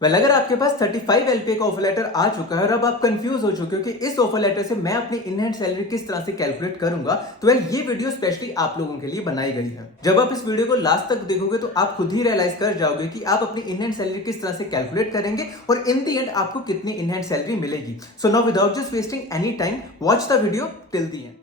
अगर आपके पास 35 एलपीए का ऑफर लेटर आ चुका है और अब आप कंफ्यूज हो चुके हो कि इस ऑफर लेटर से मैं अपनी इन हैंड सैलरी किस तरह से कैलकुलेट करूंगा, तो ये वीडियो स्पेशली आप लोगों के लिए बनाई गई है। जब आप इस वीडियो को लास्ट तक देखोगे तो आप खुद ही रियलाइज कर जाओगे कि आप अपनी इन हैंड सैलरी किस तरह से कैलकुलेट करेंगे और इन दी एंड आपको कितनी इन हैंड सैलरी मिलेगी। So now without just wasting any time, watch the video till the and.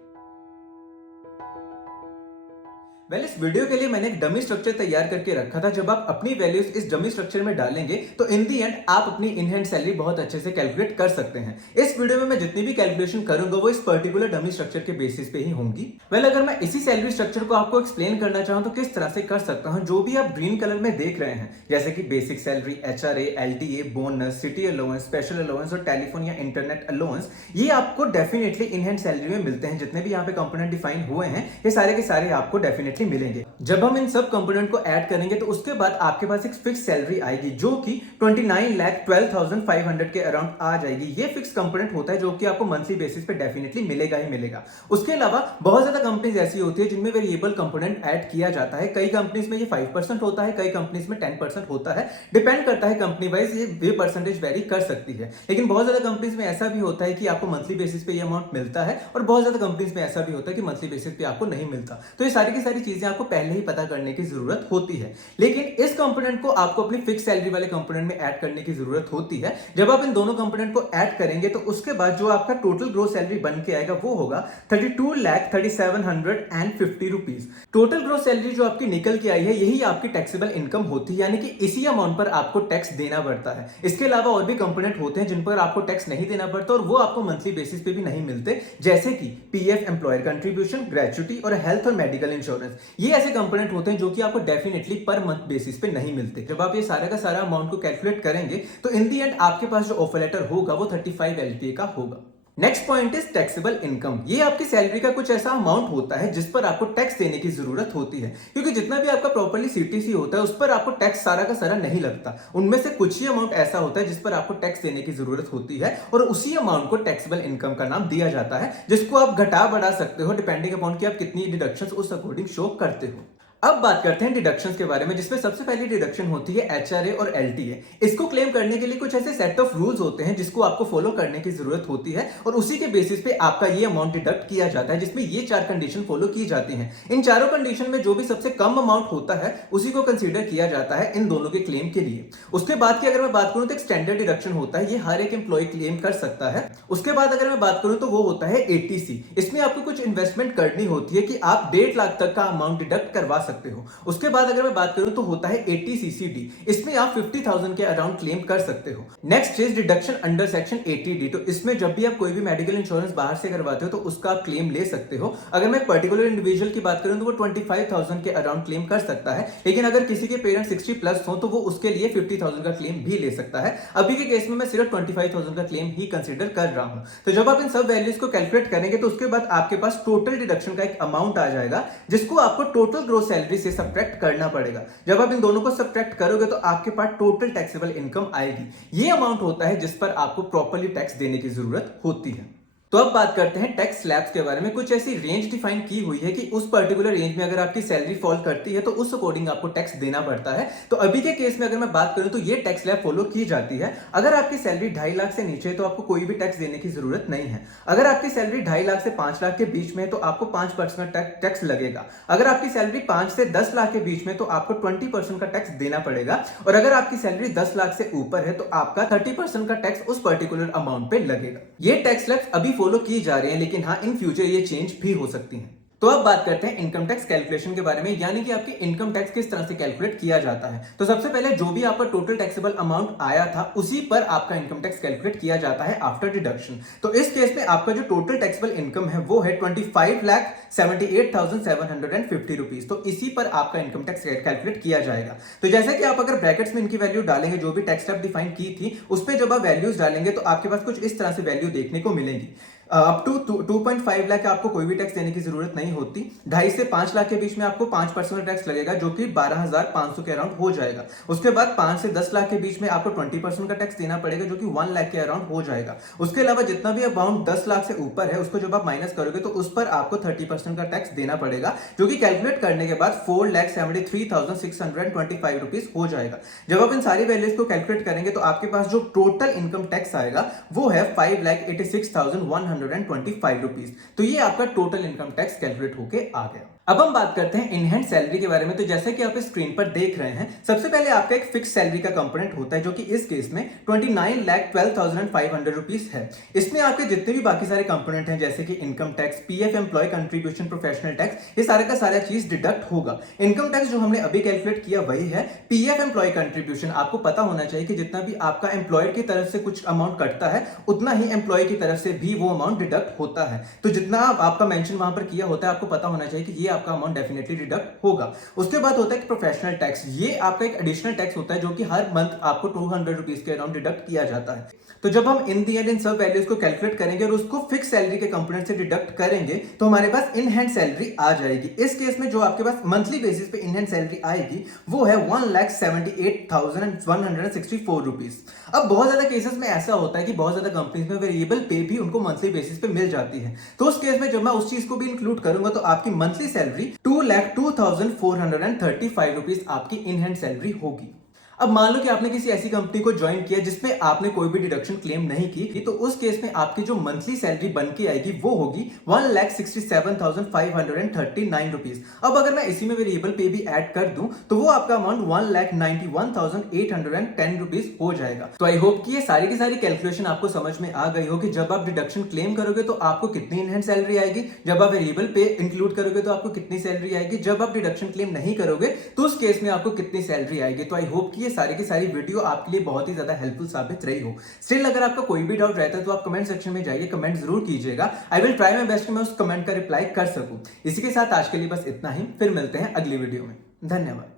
इस वीडियो के लिए मैंने एक डमी स्ट्रक्चर तैयार करके रखा था। जब आप अपनी वैल्यूज इस डमी स्ट्रक्चर में डालेंगे तो इन दी एंड आप अपनी इन हैंड सैलरी बहुत अच्छे से कैलकुलेट कर सकते हैं। इस वीडियो में मैं जितनी भी कैलकुलेशन करूंगा वो इस पर्टिकुलर डमी स्ट्रक्चर के बेसिस पे ही होंगी। अगर मैं इसी सैलरी स्ट्रक्चर को आपको एक्सप्लेन करना चाहूं तो किस तरह से कर सकता हूं, जो भी आप ग्रीन कलर में देख रहे हैं जैसे कि basic salary, HRA, LTA, bonus, city allowance, special allowance और टेलीफोन या इंटरनेट अलाउंस, ये आपको डेफिनेटली इन हैंड सैलरी में मिलते हैं। जितने भी यहाँ पे कंपोनेंट डिफाइन हुए हैं ये सारे के सारे आपको डेफिनेटली मिलेंगे। जब हम इन सब कंपोनेंट को ऐड करेंगे तो उसके बाद आपके पास एक फिक्स सैलरी आएगी जो कि 29,12,500 के अराउंड आ जाएगी। ये फिक्स कंपोनेंट होता है जो कि आपको मंथली बेसिस पे डेफिनेटली मिलेगा ही मिलेगा। उसके अलावा बहुत ज्यादा कंपनीज ऐसी होती है जिनमें वेरिएबल कंपोनेंट ऐड किया जाता है। कई कंपनीज में ये 5% होता है, कई कंपनीज में 10% होता है। डिपेंड करता है कंपनी वाइज, ये परसेंटेज वेरी कर सकती है। लेकिन बहुत ज्यादा कंपनीज में ऐसा भी होता है कि आपको मंथली बेसिस पे ये अमाउंट मिलता है और बहुत ज्यादा कंपनीज में ऐसा भी होता है कि मंथली बेसिस पे आपको नहीं मिलता। तो ये सारी की सारी चीजें आपको पहले ही पता करने की जरूरत होती है। लेकिन इस कंपोनेंट को आपको अपनी फिक्स सैलरी वाले कंपोनेंट में ऐड करने की जरूरत होती है। जब आप इन दोनों कंपोनेंट को ऐड करेंगे तो उसके बाद जो आपका टोटल ग्रोस सैलरी बन के आएगा वो होगा 32,3750 रुपीज। टोटल ग्रोस सैलरी जो आपकी निकल के आई है यही आपकी टैक्सेबल इनकम होती है, यानी कि इसी अमाउंट पर आपको टैक्स देना पड़ता है। इसके अलावा और भी कंपोनेंट होते हैं जिन पर आपको टैक्स नहीं देना पड़ता और वो आपको मंथली बेसिस पे भी नहीं मिलते, जैसे कि पीएफ, एम्प्लॉयर कंट्रीब्यूशन, ग्रेच्युटी और हेल्थ और मेडिकल इंश्योरेंस। ये ऐसे कंपोनेंट होते हैं जो कि आपको डेफिनेटली पर मंथ बेसिस पे नहीं मिलते। जब आप ये सारा का सारा अमाउंट को कैलकुलेट करेंगे तो इन दी एंड आपके पास जो ऑफर लेटर होगा वो 35 एलपीए का होगा। Next point is taxable income. ये आपकी सैलरी का कुछ ऐसा अमाउंट होता है जिस पर आपको टैक्स देने की जरूरत होती है, क्योंकि जितना भी आपका प्रॉपर्ली सीटीसी होता है उस पर आपको टैक्स सारा का सारा नहीं लगता। उनमें से कुछ ही अमाउंट ऐसा होता है जिस पर आपको टैक्स देने की जरूरत होती है और उसी अमाउंट को टैक्सेबल इनकम का नाम दिया जाता है, जिसको आप घटा बढ़ा सकते हो डिपेंडिंग अपॉन कि आप कितनी डिडक्शंस उस अकॉर्डिंग शो करते हो। अब बात करते हैं डिडक्शंस के बारे में, जिसमें सबसे पहली डिडक्शन होती है एचआरए और एलटीए। इसको क्लेम करने के लिए कुछ ऐसे सेट ऑफ रूल्स होते हैं जिसको आपको फॉलो करने की जरूरत होती है और उसी के बेसिस पे आपका ये अमाउंट डिडक्ट किया जाता है, जिसमें ये 4 कंडीशन फॉलो की जाती हैं। इन चारों कंडीशन में जो भी सबसे कम अमाउंट होता है उसी को कंसीडर किया जाता है इन दोनों के क्लेम के लिए। उसके बाद की अगर मैं बात करूं तो एक स्टैंडर्ड डिडक्शन होता है, ये हर एक एम्प्लॉय क्लेम कर सकता है। उसके बाद अगर मैं बात करूं तो वो होता है एटीसी। इसमें आपको कुछ इन्वेस्टमेंट करनी होती है कि आप 1.5 लाख तक का अमाउंट डिडक्ट करवा सकते हो। उसके बाद अगर मैं बात करूं तो होता है 80CCD। इसमें आप 50,000 के अराउंड क्लेम कर सकते हो। Next is deduction under section 80D। तो इसमें जब भी आप कोई भी मेडिकल इंश्योरेंस बाहर से करवाते हो तो उसका आप क्लेम ले सकते हो। अगर मैं पर्टिकुलर इंडिविजुअल की बात करूं तो वो 25,000 के अराउंड क्लेम कर सकता है, लेकिन अगर किसी के पेरेंट 60+ हो तो वो उसके लिए 50,000 का क्लेम भी ले सकता है। अभी के केस में मैं सिर्फ 25,000 का क्लेम ही कंसिडर कर रहा हूं। तो जब आप इन सब वैल्यूज को कैलकुलेट करेंगे तो उसके बाद आपके पास टोटल डिडक्शन का एक अमाउंट आ जाएगा, जिसको आपको टोटल ग्रोस सैलरी से सब्ट्रैक्ट करना पड़ेगा। जब आप इन दोनों को सब्ट्रैक्ट करोगे तो आपके पास टोटल टैक्सेबल इनकम आएगी। ये अमाउंट होता है जिस पर आपको प्रॉपर्ली टैक्स देने की जरूरत होती है। तो अब बात करते हैं टैक्स स्लैब्स के बारे में। कुछ ऐसी रेंज डिफाइन की हुई है कि उस पर्टिकुलर रेंज में अगर आपकी सैलरी फॉल करती है तो उस अकॉर्डिंग आपको टैक्स देना पड़ता है। तो अभी के केस में अगर मैं बात करूं तो ये टैक्स स्लैब फॉलो की जाती है। अगर आपकी सैलरी 2.5 लाख से नीचे है तो आपको कोई भी टैक्स देने की जरूरत नहीं है। अगर आपकी सैलरी 2.5 लाख से 5 लाख के बीच में है तो आपको 5% टैक्स लगेगा। अगर आपकी सैलरी 5 से 10 लाख के बीच में तो आपको 20% का टैक्स देना पड़ेगा। और अगर आपकी सैलरी 10 लाख से ऊपर है तो आपका 30% का टैक्स उस पर्टिकुलर अमाउंट पे लगेगा। ये टैक्स स्लैब्स अभी फॉलो की जा रही है, लेकिन हाँ इन फ्यूचर ये चेंज भी हो सकती हैं। तो अब बात करते हैं इनकम टैक्स कैलकुलेशन के बारे में, यानी कि आपकी इनकम टैक्स किस तरह से कैलकुलेट किया जाता है। तो सबसे पहले जो भी आपका टोटल टैक्सेबल अमाउंट आया था उसी पर आपका इनकम टैक्स कैलकुलेट किया जाता है आफ्टर डिडक्शन। तो इस केस में आपका जो टोटल टैक्सेबल इनकम है वो है 25,78,750 रुपीज। तो इसी पर आपका इनकम टैक्स कैलकुलेट किया जाएगा। तो जैसे कि आप अगर ब्रैकेट्स में इनकी वैल्यू डालेंगे, जो भी टैक्स स्लैब डिफाइन की थी उस पर जब आप वैल्यूज डालेंगे तो आपके पास कुछ इस तरह से वैल्यू देखने को मिलेंगी। अप टू 2.5 लाख आपको कोई भी टैक्स देने की जरूरत नहीं होती। 2.5 से 5 लाख के बीच में आपको 5% टैक्स लगेगा, जो कि 12,500 के अराउंड हो जाएगा। उसके बाद 5 से 10 लाख के बीच में आपको 20% का टैक्स देना पड़ेगा, जो कि 1 लाख के अराउंड हो जाएगा। उसके अलावा जितना भी अमाउंट 10 लाख से ऊपर है, उसको जब आप माइनस करोगे तो उस पर आपको 30% का टैक्स देना पड़ेगा, जो कि कैलकुलेट करने के बाद 4,73,625 रुपीज हो जाएगा। जब आप इन सारी वैल्यूज को कैलकुलेट करेंगे तो आपके पास जो टोटल इनकम टैक्स आएगा वो है 5,86,125 रुपीज। तो ये आपका टोटल इनकम टैक्स कैलकुलेट होके आ गया। अब हम बात करते हैं इन हैंड सैलरी के बारे में। तो जैसे कि आप इस स्क्रीन पर देख रहे हैं, सबसे पहले आपका एक फिक्स सैलरी का कंपोनेंट होता है, जो कि इस केस में 29,12,500 रुपीज है। इसमें आपके जितने भी बाकी सारे कंपोनेंट हैं, जैसे कि income tax, PF, employ contribution, professional tax, ये सारा का सारा चीज डिडक्ट होगा। इनकम टैक्स जो हमने अभी कैलकुलेट किया वही है। पीएफ एम्प्लॉय कंट्रीब्यूशन आपको पता होना चाहिए कि जितना भी आपका एम्प्लॉयर की तरफ से कुछ अमाउंट कटता है, उतना ही एम्प्लॉय की तरफ से भी वो अमाउंट डिडक्ट होता है। तो जितना आपका मेंशन वहां पर किया होता है, आपको पता होना चाहिए कि ये आपका अमाउंट डेफिनेटली डिडक्ट होगा। उसके बाद होता है कि प्रोफेशनल टैक्स। ये आपका एक एडिशनल टैक्स होता है, जो कि हर मंथ आपको 200 रुपीज के अराउंड डिडक्ट किया जाता है। तो जब हम इन दी एंड इन सब वैल्यूज को कैलकुलेट करेंगे और उसको फिक्स सैलरी के कंपोनेंट से डिडक्ट करेंगे, तो हमारे पास इन हैंड सैलरी आ जाएगी। इस केस में जो आपके पास मंथली बेसिस पे इन हैंड सैलरी आएगी वो है 1,78,164 रुपीज। अब बहुत ज्यादा केसेस में ऐसा होता है कि बहुत ज्यादा कंपनीज में वेरिएबल पे भी उनको मंथली बेसिस पे मिल जाती है। तो उस केस में जब मैं उस चीज को भी इंक्लूड करूंगा तो आपकी मंथली सैलरी 2,02,435 रुपीज आपकी इन हैंड सैलरी होगी। अब मान लो कि आपने किसी ऐसी कंपनी को ज्वाइन किया जिसमें आपने कोई भी डिडक्शन क्लेम नहीं की, तो उस केस में आपकी जो मंथली सैलरी बन के आएगी वो होगी 1,67,539 रुपीज। अब अगर मैं इसी में वेरिएबल पे भी ऐड कर दूं तो वो आपका अमाउंट 1,91,810 रुपीज हो जाएगा। तो आई होप कि ये सारी की सारी कैलकुलेशन आपको समझ में आ गई हो कि जब आप डिडक्शन क्लेम करोगे तो आपको कितनी इन हैंड सैलरी आएगी, जब आप वेरिएबल पे इंक्लूड करोगे तो आपको कितनी सैलरी आएगी, जब आप डिडक्शन क्लेम नहीं करोगे तो उस केस में आपको कितनी सैलरी आएगी। तो आई होप कि सारी की सारी वीडियो आपके लिए बहुत ही ज्यादा हेल्पफुल साबित रही हो। स्टिल अगर आपका कोई भी डाउट रहता है तो आप कमेंट सेक्शन में जाइए, कमेंट जरूर कीजिएगा। I will try my best कि मैं उस कमेंट का रिप्लाई कर सकूं। इसी के साथ आज के लिए बस इतना ही, फिर मिलते हैं अगली वीडियो में। धन्यवाद।